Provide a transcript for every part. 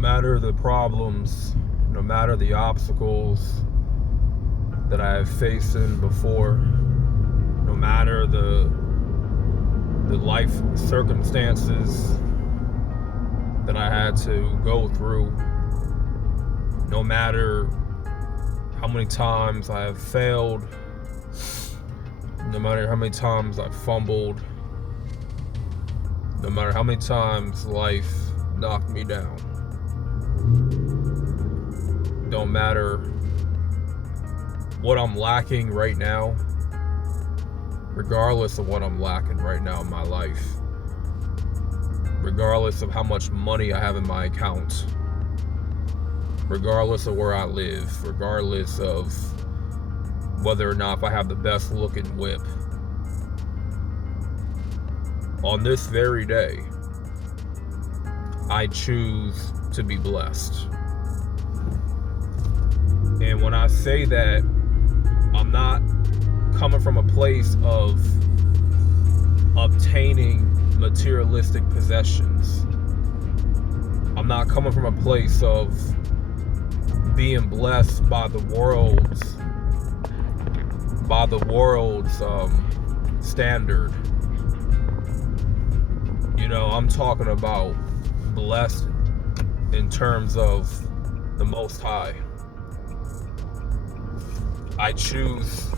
matter the problems, no matter the obstacles that I have faced in before, no matter the life circumstances that I had to go through, no matter how many times I have failed, no matter how many times I've fumbled, no matter how many times life knocked me down, don't matter what I'm lacking right now, regardless of what I'm lacking right now in my life, regardless of how much money I have in my account, regardless of where I live, regardless of whether or not if I have the best looking whip, on this very day, I choose to be blessed. And when I say that, I'm not coming from a place of obtaining materialistic possessions. I'm not coming from a place of being blessed by the world's standard. I'm talking about blessed in terms of the Most High. I choose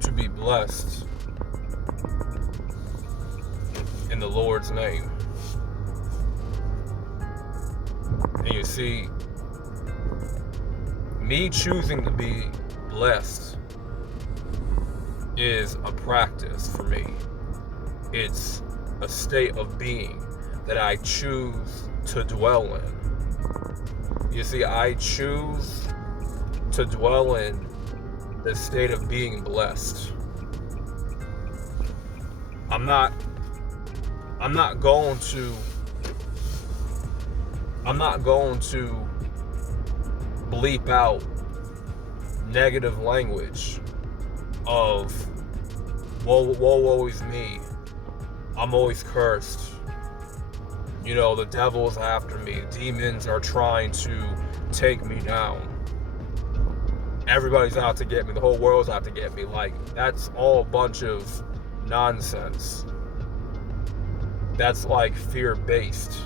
to be blessed in the Lord's name. And you see, me choosing to be blessed is a practice for me. It's a state of being that I choose to dwell in. You see, I choose to dwell in the state of being blessed. I'm not going to bleep out negative language of woe is me. I'm always cursed. The devil's after me. Demons are trying to take me down. Everybody's out to get me. The whole world's out to get me. That's all a bunch of nonsense. That's fear-based.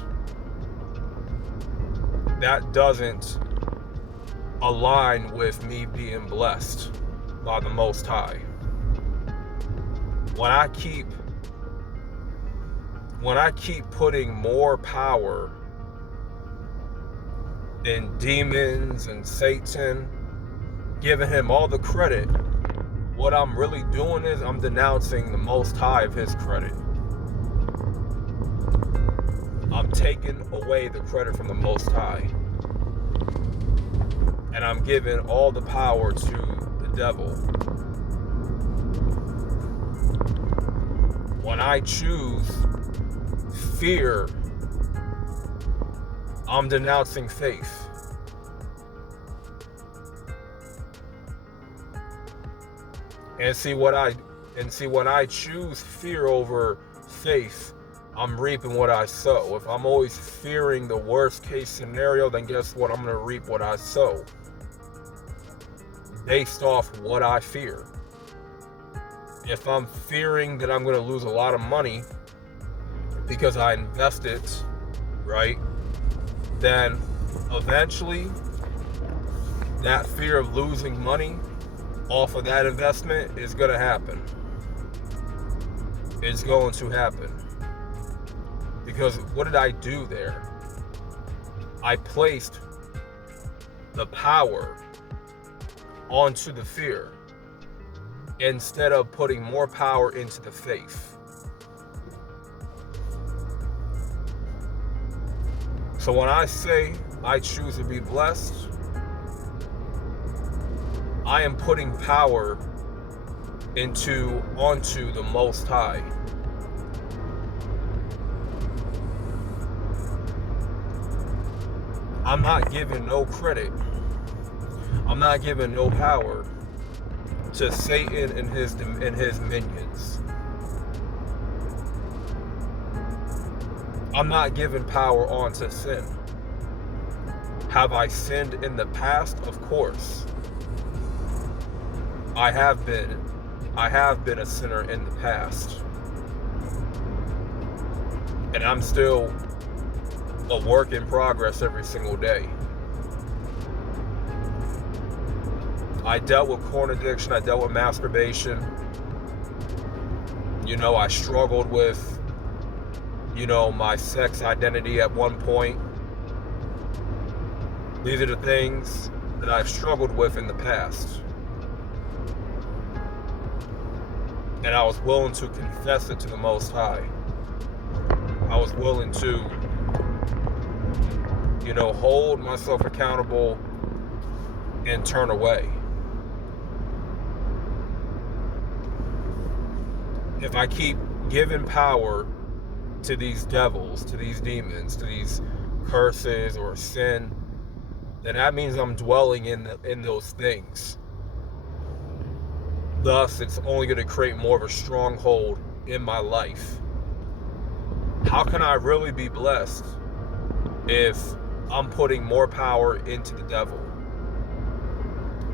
That doesn't align with me being blessed by the Most High. When I keep putting more power in demons and Satan, giving him all the credit, what I'm really doing is I'm denouncing the Most High of his credit. I'm taking away the credit from the Most High. And I'm giving all the power to the devil. When I choose fear, I'm denouncing faith. And when I choose fear over faith, I'm reaping what I sow. If I'm always fearing the worst case scenario, then guess what? I'm going to reap what I sow. Based off what I fear. If I'm fearing that I'm going to lose a lot of money because I invest it, right? Then eventually that fear of losing money off of that investment is going to happen. It's going to happen. Because what did I do there? I placed the power onto the fear instead of putting more power into the faith. So when I say I choose to be blessed, I am putting power onto the Most High. I'm not giving no credit. I'm not giving no power to Satan and his minions. I'm not giving power onto sin. Have I sinned in the past? Of course. I have been a sinner in the past. And I'm still a work in progress every single day. I dealt with porn addiction. I dealt with masturbation. I struggled with, my sex identity at one point. These are the things that I've struggled with in the past. And I was willing to confess it to the Most High. I was willing to, hold myself accountable and turn away. If I keep giving power to these devils, to these demons, to these curses or sin, then that means I'm dwelling in those things. Thus, it's only going to create more of a stronghold in my life. How can I really be blessed if I'm putting more power into the devil?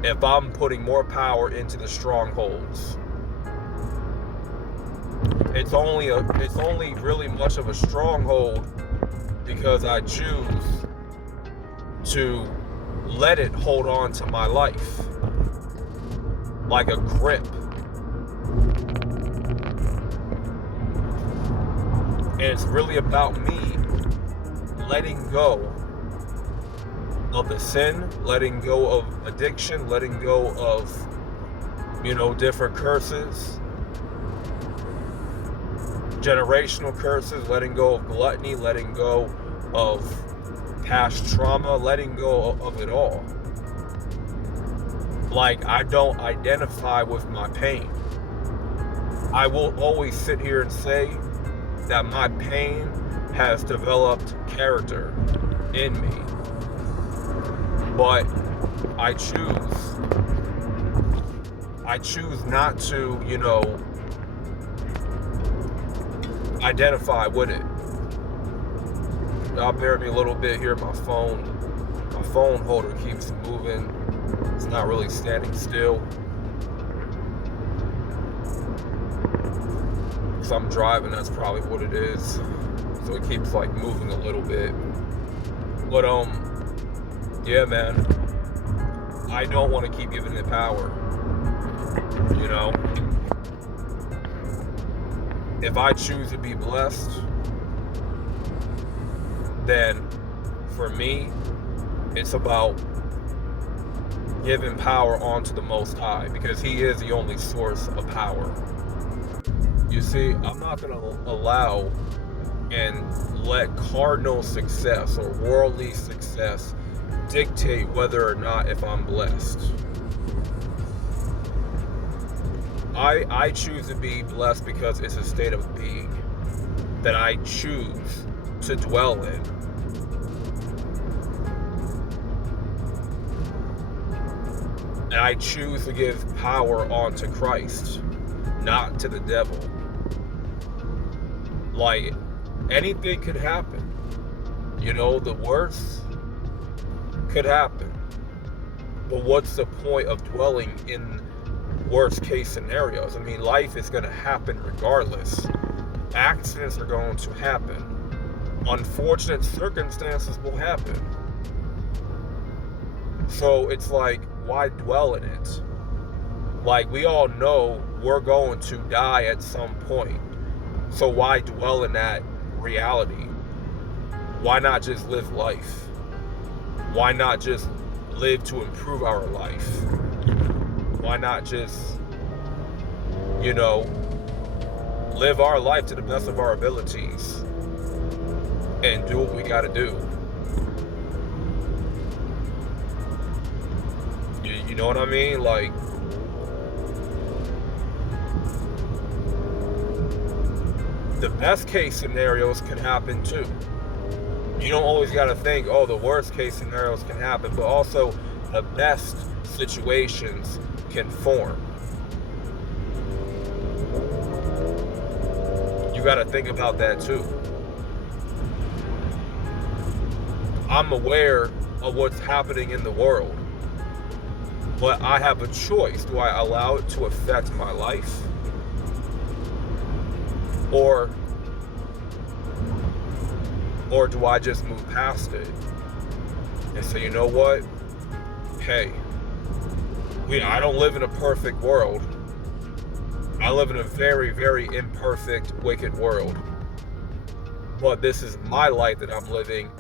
If I'm putting more power into the strongholds? It's only really much of a stronghold because I choose to let it hold on to my life like a grip. And it's really about me letting go of the sin, letting go of addiction, letting go of, different curses, generational curses, letting go of gluttony, letting go of past trauma, letting go of it all. Like, I don't identify with my pain. I will always sit here and say that my pain has developed character in me. But I choose not to, identify with it. Y'all bear me a little bit here. My phone holder keeps moving. It's not really standing still. Because I'm driving, that's probably what it is. So it keeps moving a little bit. But yeah, man. I don't want to keep giving it power. If I choose to be blessed, then for me, it's about giving power onto the Most High, because He is the only source of power. You see, I'm not going to allow and let cardinal success or worldly success dictate whether or not if I'm blessed. I choose to be blessed because it's a state of being that I choose to dwell in. And I choose to give power onto Christ, not to the devil. Anything could happen. The worst could happen. But what's the point of dwelling in worst case scenarios? Life is going to happen regardless. Accidents are going to happen. Unfortunate circumstances will happen. So it's why dwell in it? We all know we're going to die at some point. So why dwell in that reality? Why not just live life? Why not just live to improve our life? Why not just, live our life to the best of our abilities and do what we got to do? You know what I mean? The best case scenarios can happen too. You don't always got to think, the worst case scenarios can happen, but also the best situations can form. You got to think about that too. I'm aware of what's happening in the world. But I have a choice. Do I allow it to affect my life? Or do I just move past it and say, you know what? Hey, I don't live in a perfect world. I live in a very, very imperfect, wicked world. But this is my life that I'm living.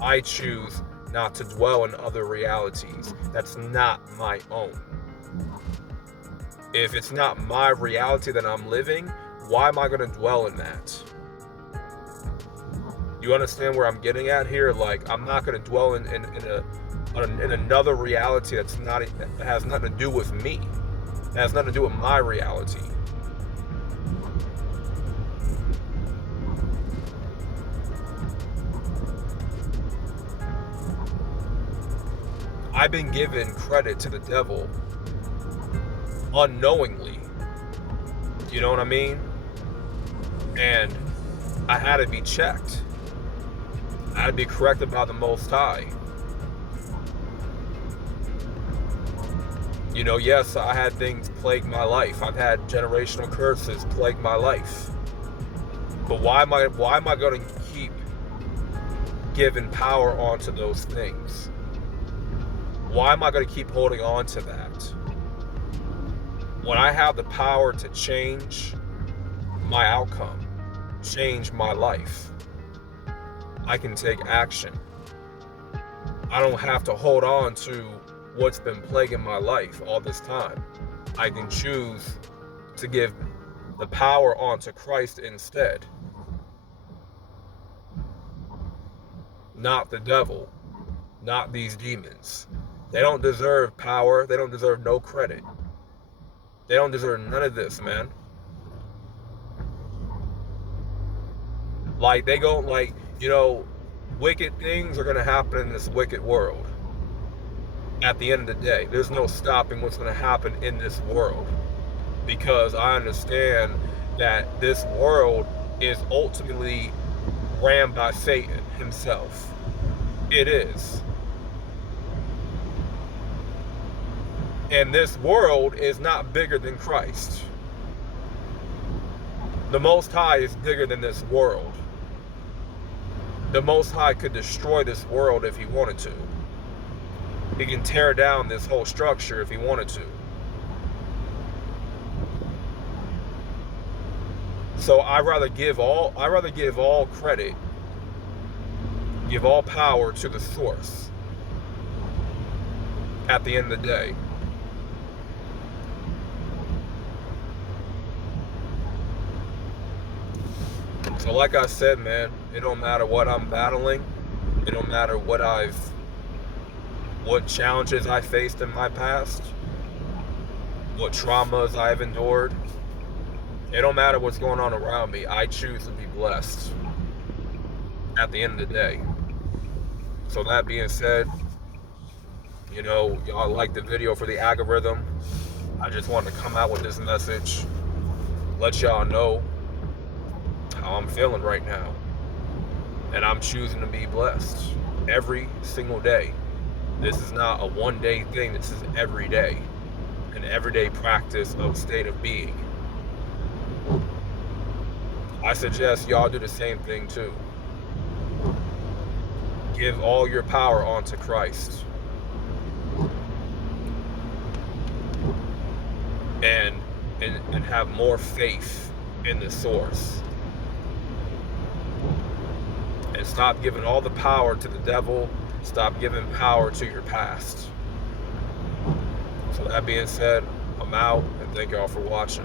I choose not to dwell in other realities. That's not my own. If it's not my reality that I'm living, why am I going to dwell in that? You understand where I'm getting at here? Like, I'm not going to dwell in another reality that has nothing to do with me. It has nothing to do with my reality. I've been given credit to the devil unknowingly. You know what I mean? And I had to be checked. I had to be corrected by the Most High. You know, yes, I had things plague my life. I've had generational curses plague my life. But why am I going to keep giving power onto those things? Why am I going to keep holding on to that? When I have the power to change my outcome, change my life, I can take action. I don't have to hold on to what's been plaguing my life all this time. I can choose to give the power onto Christ instead. Not the devil, not these demons. They don't deserve power. They don't deserve no credit. They don't deserve none of this, man. Like, they go, like, you know, wicked things are going to happen in this wicked world. At the end of the day, there's no stopping what's going to happen in this world. Because I understand that this world is ultimately ran by Satan himself. It is. And this world is not bigger than Christ. The Most High is bigger than this world. The Most High could destroy this world if he wanted to. He can tear down this whole structure if he wanted to. So I'd rather give all credit, give all power to the source at the end of the day. So like I said, man, it don't matter what I'm battling. It don't matter what challenges I faced in my past, what traumas I've endured. It don't matter what's going on around me. I choose to be blessed at the end of the day. So that being said, you know, y'all like the video for the algorithm. I just wanted to come out with this message, let y'all know how I'm feeling right now. And I'm choosing to be blessed every single day. This is not a one-day thing. This is every day. An everyday practice of state of being. I suggest y'all do the same thing too. Give all your power onto Christ. And have more faith in the source. And stop giving all the power to the devil. Stop giving power to your past. So that being said, I'm out, and thank y'all for watching.